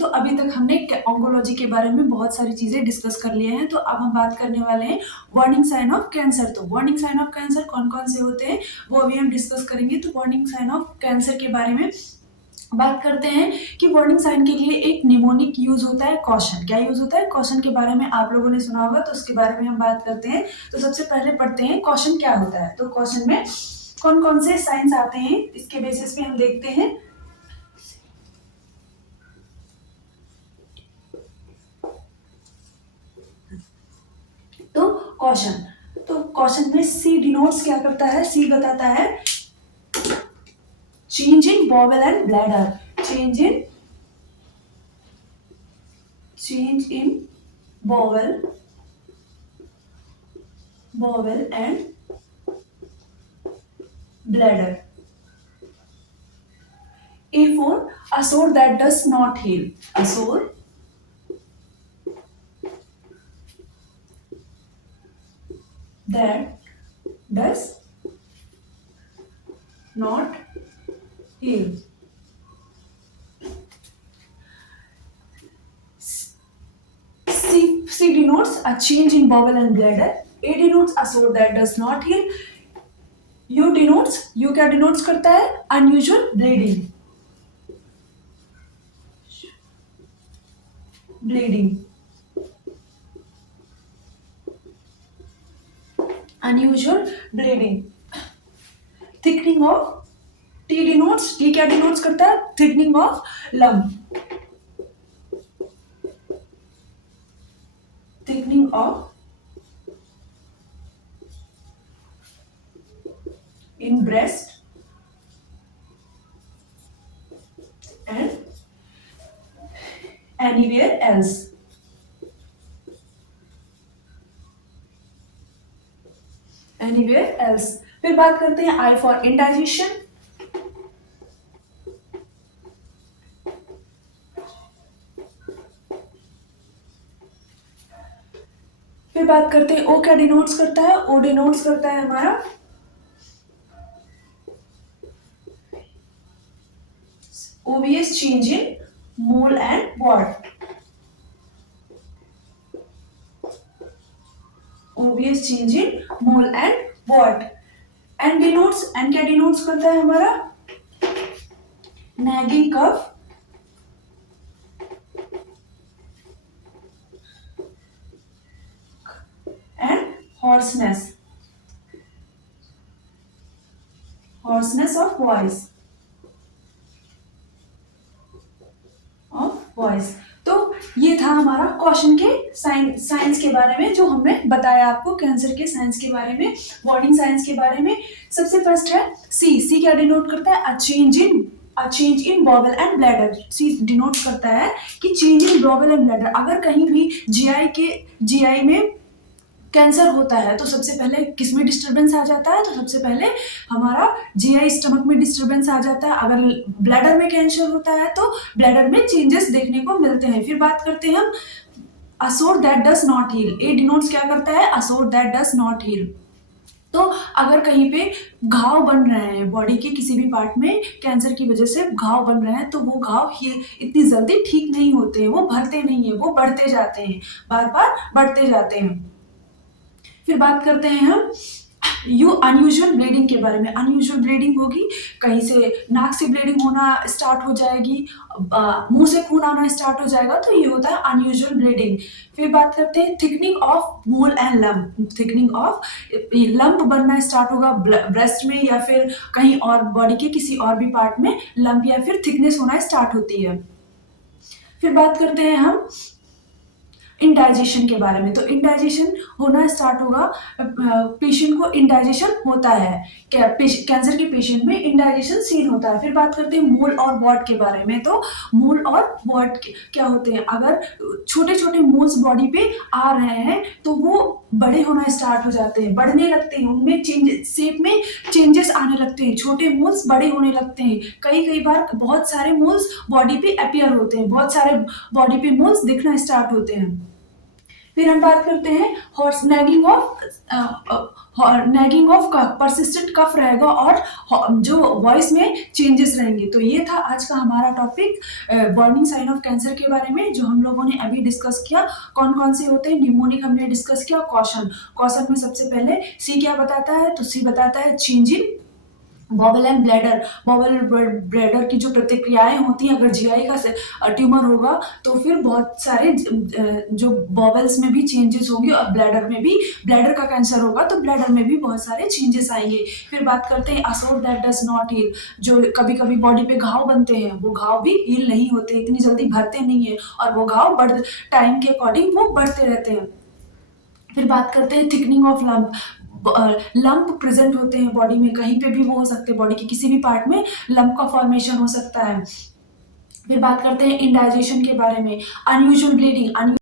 तो अभी तक हमने ऑन्कोलॉजी के बारे में बहुत सारी चीजें डिस्कस कर लिए हैं, तो अब हम बात करने वाले हैं वार्निंग साइन ऑफ कैंसर। तो वार्निंग साइन ऑफ कैंसर कौन कौन से होते हैं वो अभी हम डिस्कस करेंगे। तो वार्निंग साइन ऑफ कैंसर के बारे में बात करते हैं कि वार्निंग साइन के लिए एक निमोनिक यूज होता है, कॉशन। क्या यूज होता है? कॉशन के बारे में आप लोगों ने सुना होगा, तो उसके बारे में हम बात करते हैं। तो सबसे पहले पढ़ते हैं कॉशन क्या होता है। तो कॉशन में कौन कौन से साइंस आते हैं इसके बेसिस पे हम देखते हैं। तो कॉशन, तो कॉशन में सी डिनोट्स क्या करता है? सी बताता है change in bowel and bladder, change in bowel and bladder. A4, a sore that does not heal, a sore that does not heal. C denotes a change in bowel and bladder. A denotes a sore that does not heal. U denotes, U क्या denotes करता है? Unusual bleeding. Unusual bleeding. Thickening of, T denotes, T क्या denotes करता है? Thickening of lump. Thickening of in breast and anywhere else. फिर बात करते हैं I for indigestion. फिर बात करते हैं O क्या डिनोट्स करता है? O डिनोट्स करता है हमारा obvious change in mole and wart. obvious change in mole and wart. And denotes, and क्या denotes करता है हमारा? nagging cough and hoarseness of voice. तो ये था हमारा कॉशन के साइंस के बारे में, जो हमने बताया आपको कैंसर के साइंस के बारे में, वार्निंग साइंस के बारे में। सबसे फर्स्ट है सी क्या डिनोट करता है? A change in bowel and bladder. C denote करता है कि change in bowel and bladder, अगर कहीं भी जीआई में कैंसर होता है तो सबसे पहले किस में डिस्टर्बेंस आ जाता है? तो सबसे पहले हमारा जीआई स्टमक में डिस्टर्बेंस आ जाता है। अगर ब्लैडर में कैंसर होता है तो ब्लैडर में चेंजेस देखने को मिलते हैं। फिर बात करते हैं हम a sore that does not heal. A denotes क्या करता है? अ sore that does not heal. तो अगर कहीं पे घाव बन रहे हैं, बॉडी के किसी भी पार्ट में कैंसर की वजह से घाव बन रहे हैं, तो वो घाव इतनी जल्दी ठीक नहीं होते हैं, वो भरते नहीं है, वो बढ़ते जाते हैं, बार बार बढ़ते जाते हैं। फिर बात करते हैं हम अनयूजुअल ब्लीडिंग के बारे में। अनयूजुअल ब्लीडिंग होगी, कहीं से नाक से ब्लीडिंग होना स्टार्ट हो जाएगी, मुंह से खून आना स्टार्ट हो जाएगा, तो ये होता है अनयूजुअल ब्लीडिंग। फिर बात करते हैं thickening of mole and lump. Thickening of lump बनना स्टार्ट होगा ब्रेस्ट में या फिर कहीं और बॉडी के किसी और भी पार्ट में लंप या फिर थिकनेस होना स्टार्ट होती है। फिर बात करते हैं हम इंडाइजेशन के बारे में। तो इंडाइजेशन होना स्टार्ट होगा, पेशेंट को इंडाइजेशन होता है, कैंसर के पेशेंट में इंडाइजेशन सीन होता है। फिर बात करते हैं मोल और वॉट के बारे में। तो मोल और वॉट क्या होते हैं? अगर छोटे छोटे मोल्स बॉडी पे आ रहे हैं तो वो बड़े होना स्टार्ट हो जाते हैं, बढ़ने लगते हैं, उनमें शेप में चेंजेस आने लगते हैं, छोटे मोल्स बड़े होने लगते हैं। कई बार बहुत सारे मोल्स बॉडी पे अपीयर होते हैं, बहुत सारे बॉडी पे मोल्स दिखना स्टार्ट होते हैं। फिर हम बात करते हैं hoarse nagging of cough, persistent cough रहेगा और जो वॉइस में चेंजेस रहेंगे। तो ये था आज का हमारा topic warning sign of cancer के बारे में, जो हम लोगों ने अभी डिस्कस किया। कौन कौन से होते हैं? न्यूमोनिक हमने डिस्कस किया। कॉशन में सबसे पहले सी क्या बताता है? तो सी बताता है change in बॉबल and bladder. बॉबल bladder की जो प्रतिक्रियाएं होती हैं, अगर जीआई का ट्यूमर होगा तो फिर बहुत सारे जो बॉबल्स में भी चेंजेस होंगे, और ब्लैडर में भी, ब्लैडर का कैंसर होगा तो ब्लैडर में भी बहुत सारे चेंजेस आएंगे। फिर बात करते हैं असोर दैट डज नॉट हील। जो कभी कभी बॉडी पे घाव बनते हैं, वो घाव भी हील नहीं होते, इतनी जल्दी भरते नहीं है, और वो घाव टाइम के अकॉर्डिंग वो बढ़ते रहते हैं। फिर बात करते हैं थिकनिंग ऑफ लंप प्रेजेंट होते हैं बॉडी में, कहीं पे भी वो हो सकते हैं, बॉडी के किसी भी पार्ट में लंप का फॉर्मेशन हो सकता है। फिर बात करते हैं इंडाइजेशन के बारे में, अनयूजुअल ब्लीडिंग।